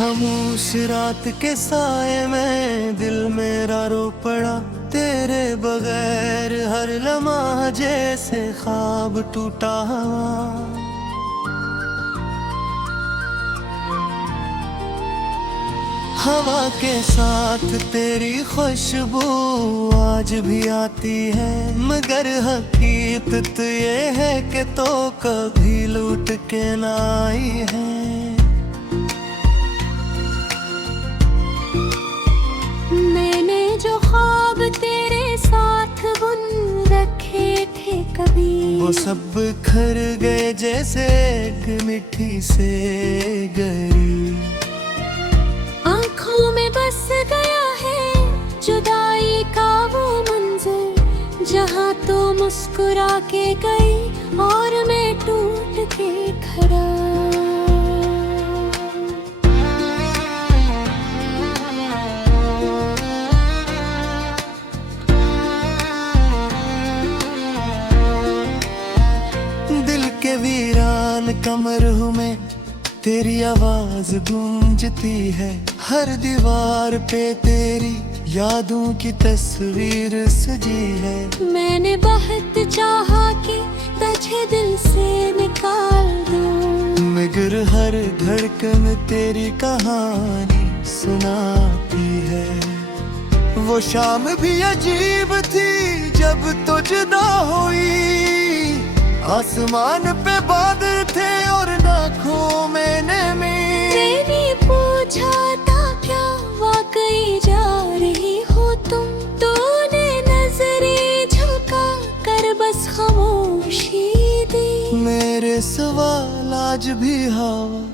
खामोश रात के साए में दिल मेरा रो पड़ा, तेरे बगैर हर लम्हा जैसे ख्वाब टूटा हुआ। हवा के साथ तेरी खुशबू आज भी आती है, मगर हकीकत ये है कि तो कभी लूट के ना आई है। मैंने जो ख्वाब तेरे साथ बुन रखे थे कभी, वो सब बिखर गए जैसे एक मिट्टी से गई। आँखों में बस गया है जुदाई का वो मंजर, जहाँ तो मुस्कुरा के गई और मैं टूट के खड़ा। दिल के वीरान कमर हूँ मैं, तेरी आवाज गूंजती है। हर दीवार पे तेरी यादों की तस्वीर सजी है। मैंने बहुत चाहा कि तुझे दिल से निकाल दूं, मगर हर धड़कन तेरी कहानी सुनाती है। वो शाम भी अजीब थी जब तो जुदा हुई, आसमान पे बादल थे और आँखों में नमी। मैंने पूछा था क्या वाकई जा रही हो तुम, तूने नजरें झुका कर बस खामोशी दी। मेरे सवाल आज भी हवा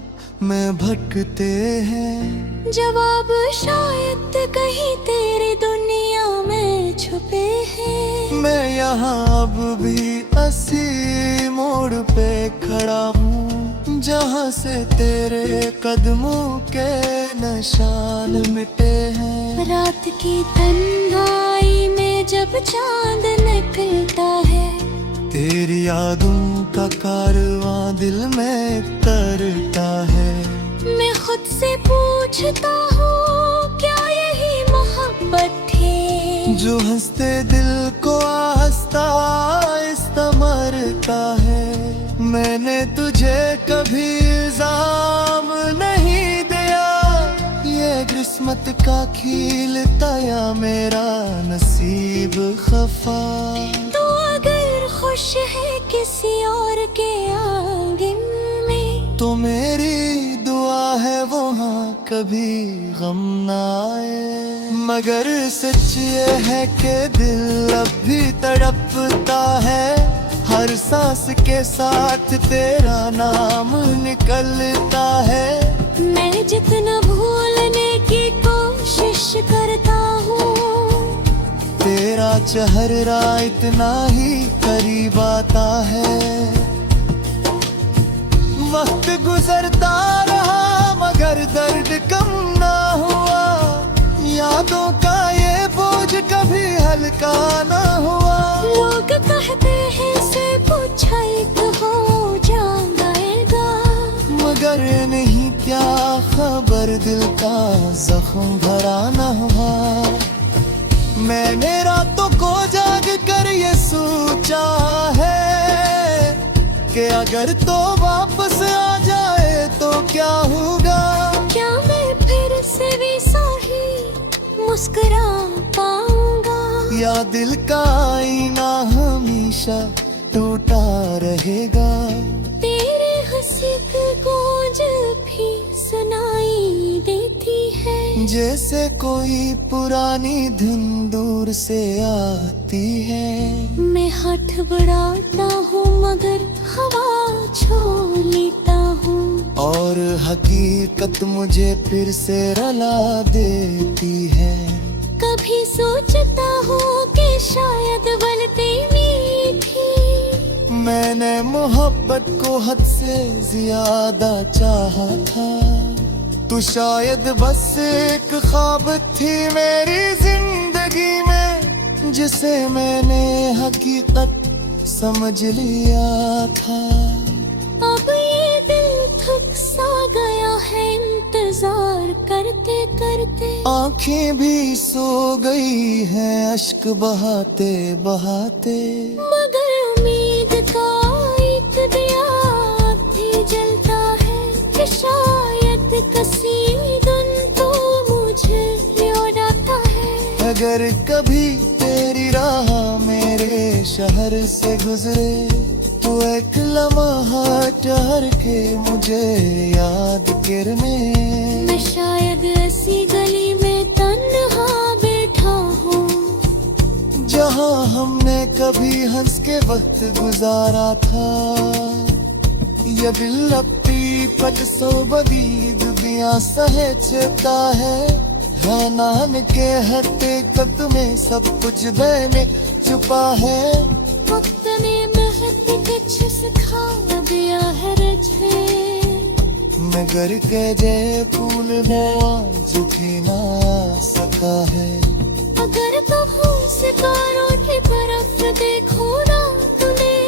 में भटकते हैं, जवाब शायद कहीं तेरी दुनिया में छुपे हैं। मैं यहाँ अब भी असी मोड़ पे खड़ा हूँ, जहाँ से तेरे कदमों के निशान मिटे हैं। रात की तन्हाई में जब चांद निकलता है, तेरी यादों का कारवां दिल में करता है। मैं खुद से पूछता हूँ क्या यही मोहब्बत थी, जो हंसते दिल को हंसता आहिस्ता मरता है। मैंने तुझे कभी इल्जाम नहीं दिया, ये किस्मत का खिलता या मेरा नसीब खफा। तो अगर खुश है किसी और के आंगन में, तो मेरी दुआ है वहाँ कभी गम ना आए। मगर सच ये है कि दिल अब भी तड़पता है, हर सांस के साथ तेरा नाम निकलता है। मैं जितना भूलने की कोशिश करता हूँ, तेरा चेहरा इतना ही करीब आता है। वक्त गुजरता रहा मगर दर्द कम ना हुआ, यादों का ये बोझ कभी हल्का ना हुआ। लोग कहते हैं से पूछा एक हो जाएगा, मगर नहीं क्या खबर दिल का जख्म भरा ना हुआ। मैंने रातों को जाग कर ये सोचा है कि अगर तो वापस आ जाए तो क्या होगा। क्या मैं फिर से वैसा ही मुस्कुरा पाऊंगा, या दिल का आईना हमेशा टूटा रहेगा। तेरे हंसी की गूंज भी सुनाई देती है, जैसे कोई पुरानी धुन दूर से आती है। मैं हाथ बढ़ाता हूँ मगर हवा छू लेता हूँ, और हकीकत मुझे फिर से रुला देती है। कभी सोचता हूँ कि शायद गलती मीठी, मैंने मोहब्बत को हद से ज्यादा चाहा था। तू शायद बस एक ख्वाब थी मेरी जिंदगी में, जिसे मैंने हकीकत समझ लिया था। अब ये दिल थक सा गया है इंतजार करते। आंखें भी सो गई हैं अश्क बहाते बहाते, मगर उम्मीद का एक दिया अब भी जलता है कि शायद कसी दिन तो मुझे लौटाता है। अगर कभी तेरी राह मेरे शहर से गुजरे तो एक लम्हा ठहर के मुझे याद कर में। मैं शायद ऐसी गली में तन्हा बैठा हूँ जहाँ हमने कभी हंस के वक्त गुजारा था। ये दिल अपनी पट सो बदी दुनिया सहेजता है। नान के हटे कद में सब कुछ मैंने छुपा है। वक्त ने महक कुछ सिखा दिया है रझे, मगर के जय फूल में आज भी ना सका है। अगर कभी सितारों की तरफ देखो ना तूने,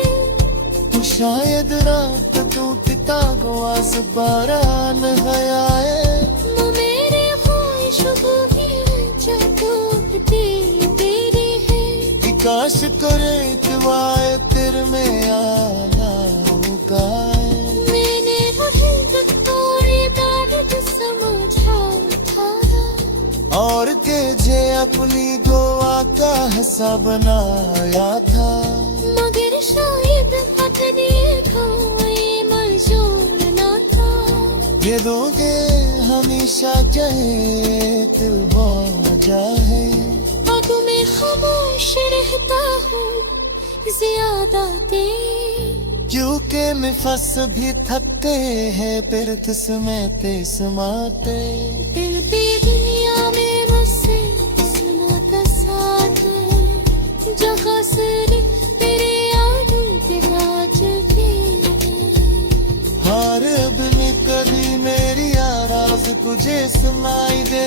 तो शायद रात टूटता आस बारान है। वो मेरे ख्वाहिश को भी जो टूटती तेरी है। काश करे तुम्हारे तेरे में आया उगाए। मैंने हकीकत थोड़ी दर्द समझा था, और के जे अपनी दुआ का हिस्सा बनाया था। मगर शायद अपने कोई मंजूर न था। ये दोगे हमेशा चाहे दिल बाजा है। अब मैं खामोश रहता हूँ ज्यादा देर, क्योंकि नफस भी थकते हैं फिर किस्मते समाते। दिल भी दुनिया में मुझसे किस्मत साथ है। जहाँ से तेरे यादों के गाज भी हार बिन कभी मेरी आवाज तुझे सुनाई दे।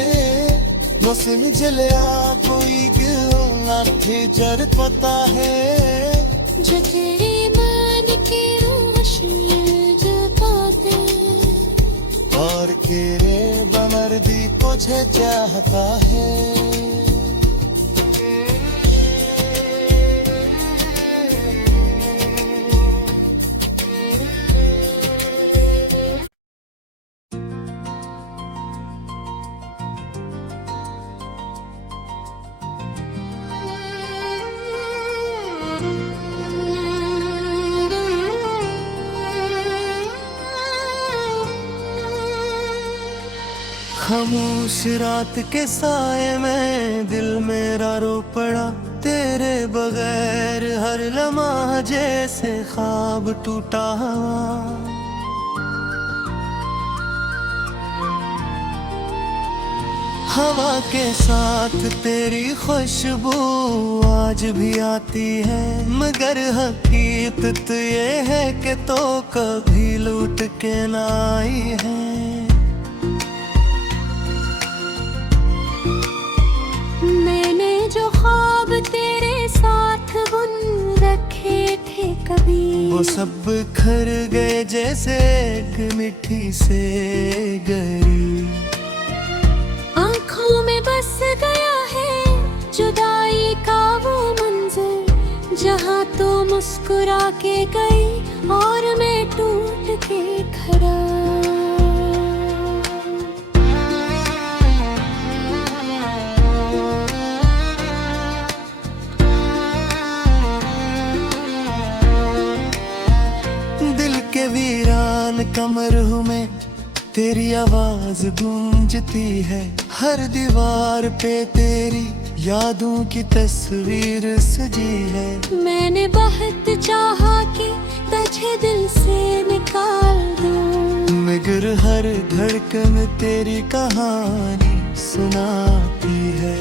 मौसम जलिया कोई गिला थे जर पता है। जो तेरे मन की रोशनी जगाते, और केरे बमर्दी तुझे चाहता है। खामोश रात के साए में दिल मेरा रो पड़ा। तेरे बगैर हर लम्हा जैसे ख्वाब टूटा हुआ। हवा के साथ तेरी खुशबू आज भी आती है। मगर हकीकत ये है कि तो कभी लूट के ना आई है। मैंने जो ख्वाब तेरे साथ बुन रखे थे कभी, वो सब बिखर गए जैसे एक मिट्टी से गरी। आंखों में बस गया है जुदाई का वो मंजर, जहाँ तो मुस्कुरा के गई और मैं टूट के खड़ा। के वीरान कमर में तेरी आवाज गूंजती है। हर दीवार पे तेरी यादों की तस्वीर सजी है। मैंने बहुत चाहा कि तुझे दिल से निकाल दूं, मगर हर धड़कन तेरी कहानी सुनाती है।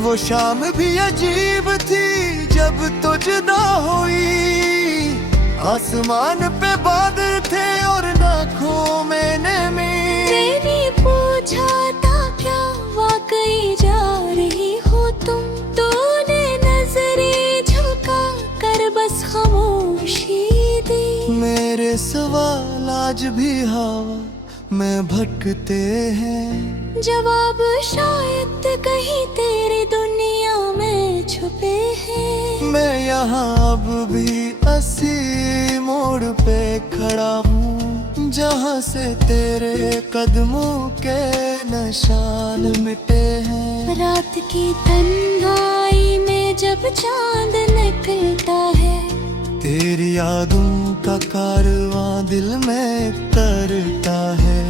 वो शाम भी अजीब थी जब तो जुदा हुई। आसमान पे बादल थे और आँखों में नमी। मैंने पूछा था क्या वाकई जा रही हो तुम, तूने नजरें झुका कर बस खामोशी दी। मेरे सवाल आज भी हवा में भटकते हैं। जवाब शायद कहीं तेरी दुनिया में छुपे हैं। मैं यहाँ अब भी असी मोड़ पे खड़ा हूँ, जहाँ से तेरे कदमों के निशान मिटे हैं। रात की तन्हाई में जब चांद निकलता है, तेरी यादों का कारवां दिल में करता है।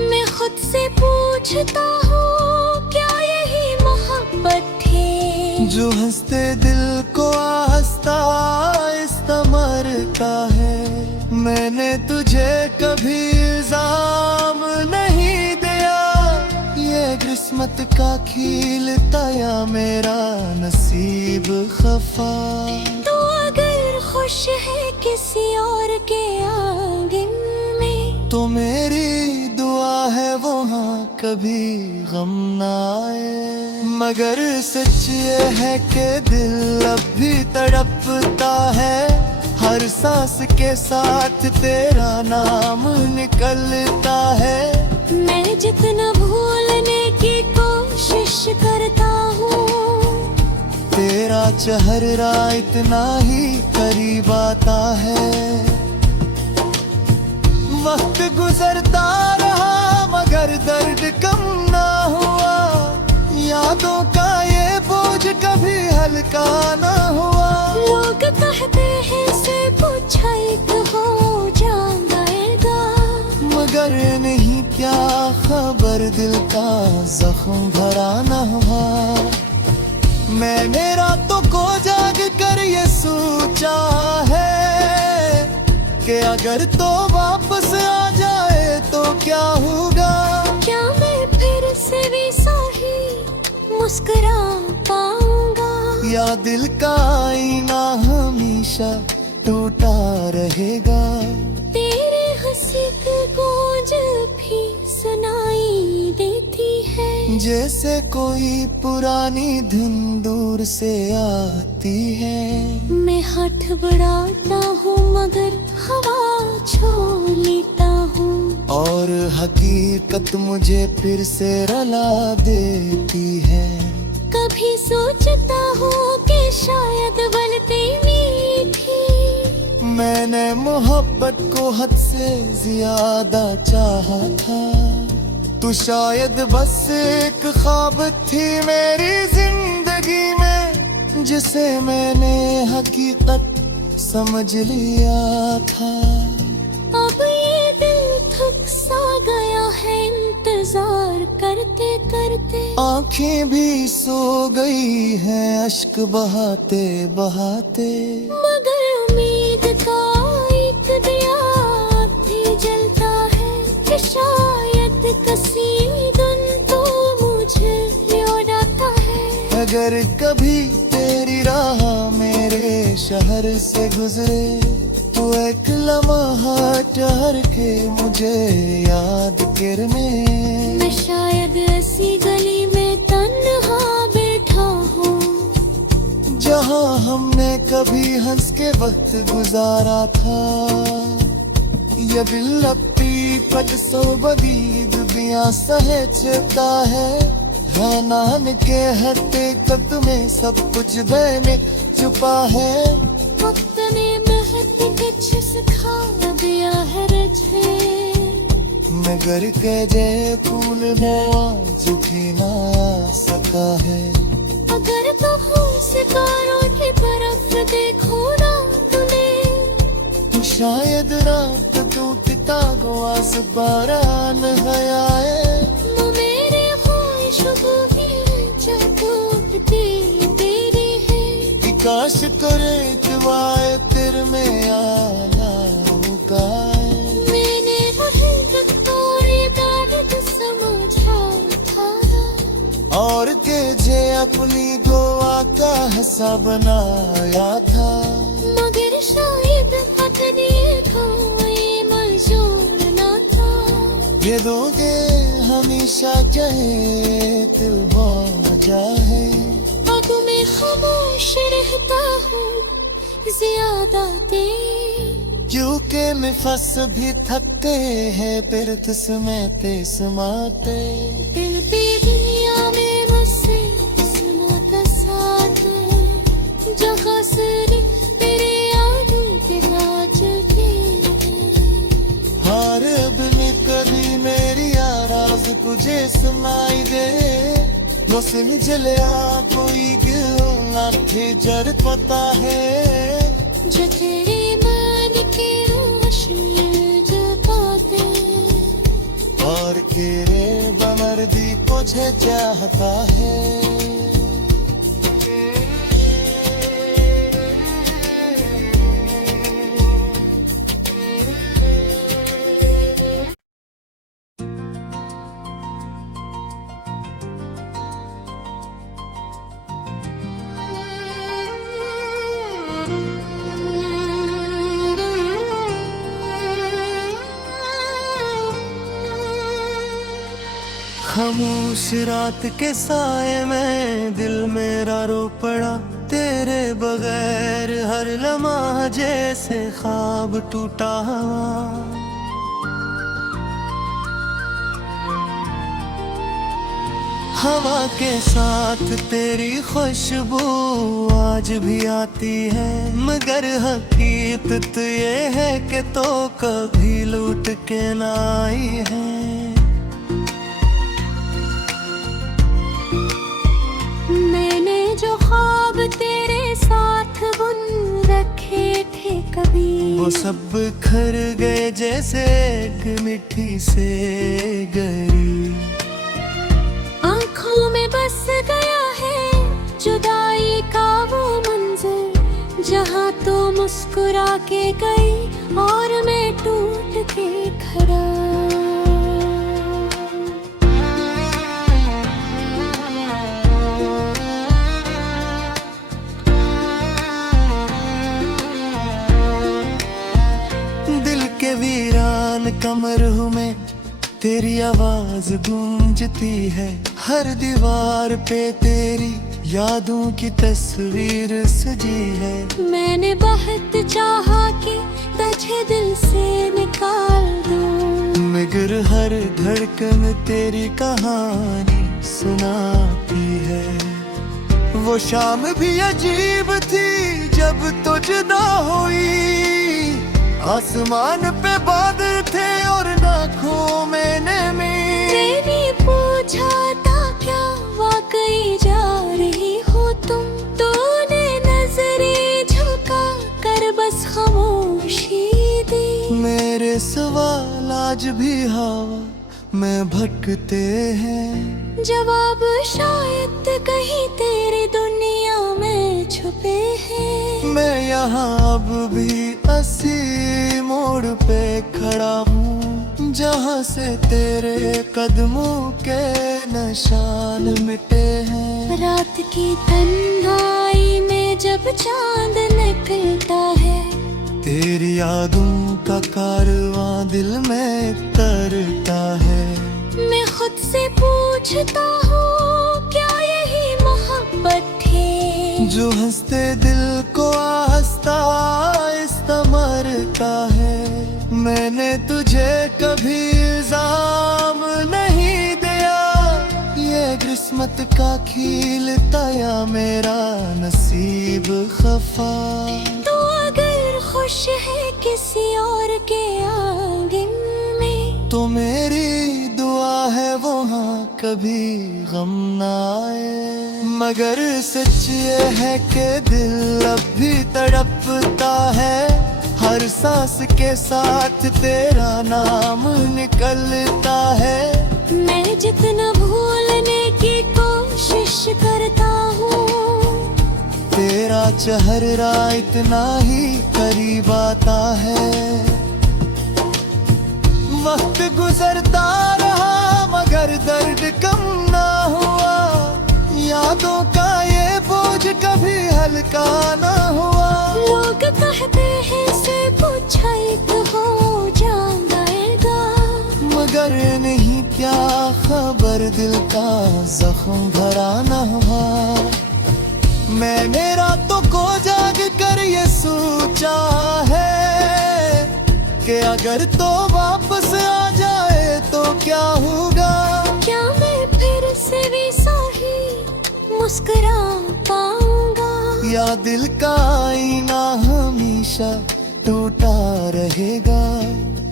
मैं खुद से पूछता हूँ क्या यही मोहब्बत थी, जो हंसते दिल को हंसता मरता है। मैंने तुझे कभी इल्जाम नहीं दिया, ये किस्मत का खिलता या मेरा नसीब खफा। तू अगर खुश है किसी और के आंगन में, तो मेरी दुआ है वहाँ कभी गम ना आए। मगर सच ये है कि दिल अब भी तड़पता है, हर सांस के साथ तेरा नाम निकलता है। मैं जितना भूलने की कोशिश करता हूँ, तेरा चेहरा इतना ही करीब आता है। वक्त गुजरता रहा मगर दर्द कम ना हुआ, यादों का ये बोझ कभी हल्का ना हुआ। लोग कहते हैं से पूछा एक हो जाएगा, मगर नहीं क्या खबर दिल का जख्म भरा ना हुआ। मैंने रातों को जाग कर ये सोचा है कि अगर तो वापस आ जाए तो क्या होगा। क्या मैं फिर से वैसा ही मुस्कुरा पाऊंगा, या दिल का आईना हमेशा टूटा रहेगा। तेरे हंसी की गूंज भी सुनाई देती है, जैसे कोई पुरानी धुन दूर से आती है। मैं हाथ बढ़ाता हूँ मगर हवा छोड़ लेता हूँ, और हकीकत मुझे फिर से रुला देती है। कभी सोचता हूँ कि शायद गलती मेरी थी, मैंने मोहब्बत को हद से ज्यादा चाहा था। तू शायद बस एक ख्वाब थी मेरी जिंदगी में, जिसे मैंने हकीकत समझ लिया था। अब ये दिल थक सा गया है इंतजार करते करते, आंखें भी सो गई हैं अश्क बहाते बहाते। मगर उम्मीद का एक दिया भी जलता है कि शायद किसी दिन तो मुझे लौटाता है। अगर कभी तेरी राह मेरे शहर से गुजरे, तो एक लम्हा ठहर के मुझे याद करने। मैं शायद ऐसी गली में तन्हा बैठा हूँ, जहाँ हमने कभी हंस के वक्त गुजारा था। ये दिल लगती पद सो बदी दुनिया सहजता है। नान के हटे कद में सब कुछ मैंने छुपा है। वक्त ने महक कुछ सिखा दिया है रझे, मगर के जय फूल आज भी ना आ सका है। अगर तो हो सितारों की तरफ देखो ना तूने, तो शायद रात टूटता आवाज बारान गया है। वो मेरे ख्वाहिश को भी जो टूटती तेरी है। काश करे तुआए तेरे में आना उगाए। मैंने मोहब्बत को ये दर्द समझा था, और के जे अपनी दुआ का हिस्सा बनाया था। मगर शायद अपने को ये मंजूर न था। ये दोगे हमेशा चाहे दिल बाजा है। अब मैं खामोश रहता हूँ ज्यादा देर, यूके में फंस भी थकते हैं फिर तस्मेते समाते दिल पे दुनिया में बसे किस्मत साथ जहाँ से तेरे यादों के साथ चलते हार भी कभी मेरी आवाज तुझे सुनाई दे मौसम जलिया कोई गिला थे जर पता है जो तेरे मन की रोशनी जगाते और केरे बमर्दी तुझे चाहता है खामोश रात के साए में दिल मेरा रो पड़ा तेरे बगैर हर लम्हा जैसे ख्वाब टूटा हुआ हवा के साथ तेरी खुशबू आज भी आती है मगर हकीकत ये है कि तो कभी लूट के ना आई है मैंने जो ख्वाब तेरे साथ बुन रखे थे कभी वो सब बिखर गए जैसे एक मिट्टी से गई आँखों में बस गया है जुदाई का वो मंजर जहाँ तो मुस्कुरा के गई और मैं टूट के खड़ा के वीरान कमर हूँ मैं तेरी आवाज गूंजती है हर दीवार पे तेरी यादों की तस्वीर सजी है मैंने बहुत चाहा कि तुझे दिल से निकाल दूं मगर हर धड़कन तेरी कहानी सुनाती है वो शाम भी अजीब थी जब तो जुदा हुई आसमान पे बादल थे और आँखों में नमी मैंने पूछा था क्या वाकई जा रही हो तुम तूने नजरें झुका कर बस खामोशी दी मेरे सवाल आज भी हवा में भटकते हैं जवाब शायद कहीं तेरी दुनिया में छुपे हैं मैं यहाँ अब भी असी मोड़ पे खड़ा हूँ जहाँ से तेरे कदमों के निशान मिटे हैं रात की तन्हाई में जब चांद निकलता है तेरी यादों का कारवां दिल में तरता है मैं खुद से पूछता हूँ क्या यही मोहब्बत थी जो हंसते दिल को हंसता आहिस्ता मरता है मैंने तुझे कभी इल्जाम नहीं दिया ये किस्मत का खिलता या मेरा नसीब खफा तो अगर खुश है किसी और के आंगन में तो मेरी दुआ है वहाँ कभी गम ना आए मगर सच ये है कि दिल अब भी तड़पता है हर सांस के साथ तेरा नाम निकलता है मैं जितना भूलने की कोशिश करता हूँ तेरा चेहरा इतना ही करीब आता है वक्त गुजरता रहा मगर दर्द कम ना हुआ यादों का ये बोझ कभी हल्का ना हुआ लोग कहते हैं से पूछा एक हो जाएगा मगर नहीं क्या खबर दिल का जख्म भरा ना हुआ मैंने रातों को जाग कर ये सोचा है के अगर तो वापस आ जाए तो क्या होगा? क्या मैं फिर से वैसा ही मुस्कुरा पाऊंगा? या दिल का आईना हमेशा टूटा रहेगा?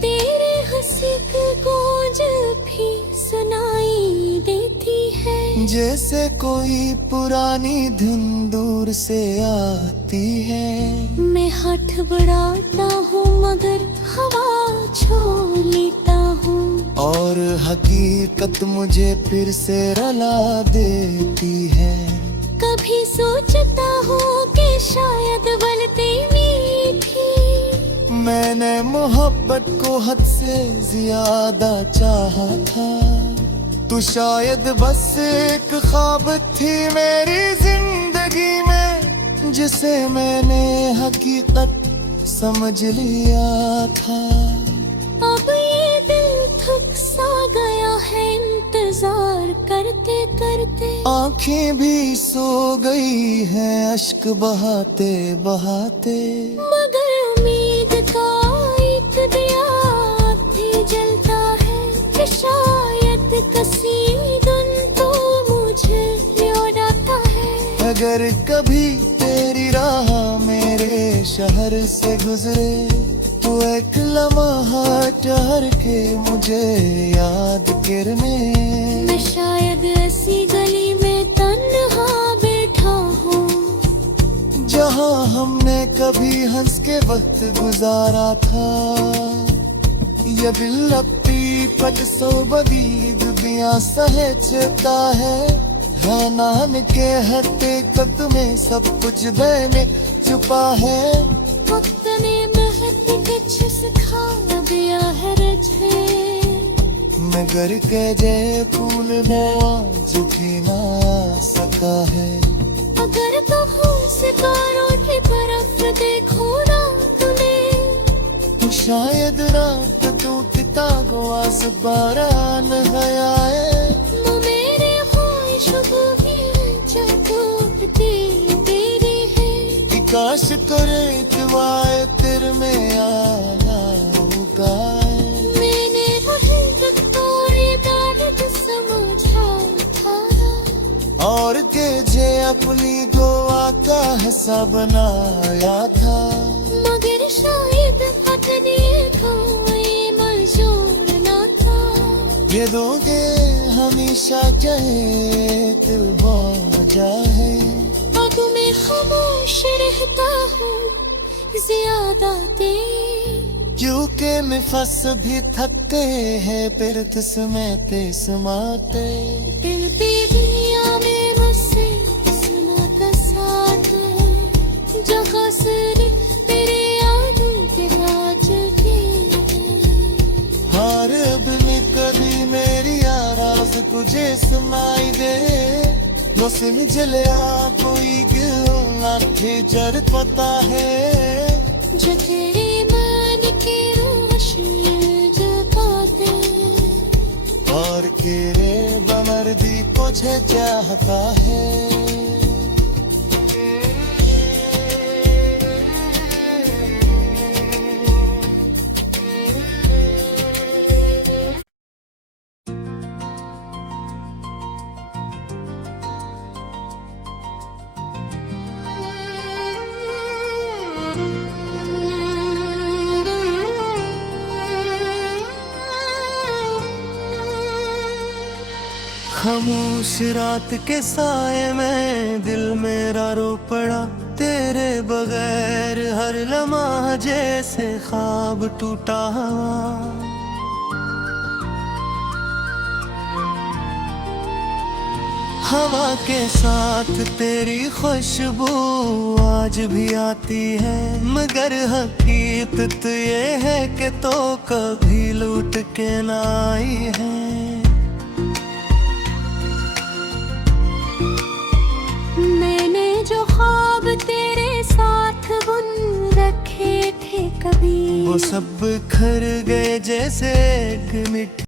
तेरे हंसी की गूंज भी सुनाई देती है, जैसे कोई पुरानी धुन दूर से आती है। मैं हाथ बढ़ाता हूँ मगर हवा छोड़ लेता हूँ, और हकीकत मुझे फिर से रुला देती है। कभी सोचता हूँ कि शायद गलती मेरी थी, मैंने मोहब्बत को हद से ज्यादा चाहा था। तू शायद बस एक ख्वाब थी मेरी जिंदगी में, जिसे मैंने हकीकत समझ लिया था। अब ये दिल थक सा गया है इंतजार करते करते, आंखें भी सो गई हैं अश्क बहाते बहाते। मगर उम्मीद का एक दिया भी जलता है कि शायद किसी दिन तो मुझे लौटाता है। अगर कभी तेरी राह मेरे शहर से गुजरे तो एक लम्हा ठहर के मुझे याद करने। मैं शायद ऐसी गली में तन्हा बैठा हूँ, जहाँ हमने कभी हंस के वक्त गुजारा था। ये दिल लगती पट सो बदी दुनिया सहजता है। नान के हटे कद में सब कुछ देने छुपा है। वक्त ने महक कुछ सिखा दिया है रझे, मगर के जय फूल में आज भी ना सका है। अगर तो हो सितारों की तरफ देखो ना तूने, तो शायद रात टूटता आवाज बारान गया है। वो मेरे ख्वाहिश को भी जो टूटती तेरी है। काश करे तुआए तेरे में आया उगाए। मैंने मोहब्बत को इबादत समझा था, और के जे अपनी दुआ का हिस्सा बनाया था। मगर शायद अपने को ये मंजूर न था। ये दोगे हमेशा चाहे दिल बाजा है। अब मैं खामोश रहता हूँ ज्यादा देर, क्योंकि निफस भी थकते हैं फिर तस्मेते समाते। दिल पे दुनिया में बसे सुना का साथ है, जहाँ सिर्फ तेरे यादों के बाज के। हार भी कभी मेरी आवाज तुझे सुनाई दे। रोशनी जलिया कोई गिला जर पता है। जो तेरे मन की रोशनी जगाते, और केरे बमर्दी तुझे चाहता है। खामोश रात के साए में दिल मेरा रो पड़ा। तेरे बगैर हर लम्हा जैसे ख्वाब टूटा हुआ। हवा के साथ तेरी खुशबू आज भी आती है। मगर हकीकत ये है कि तो कभी लूट के ना आई है। मैंने जो ख्वाब तेरे साथ बुन रखे थे कभी, वो सब बिखर गए जैसे एक मिट्टी।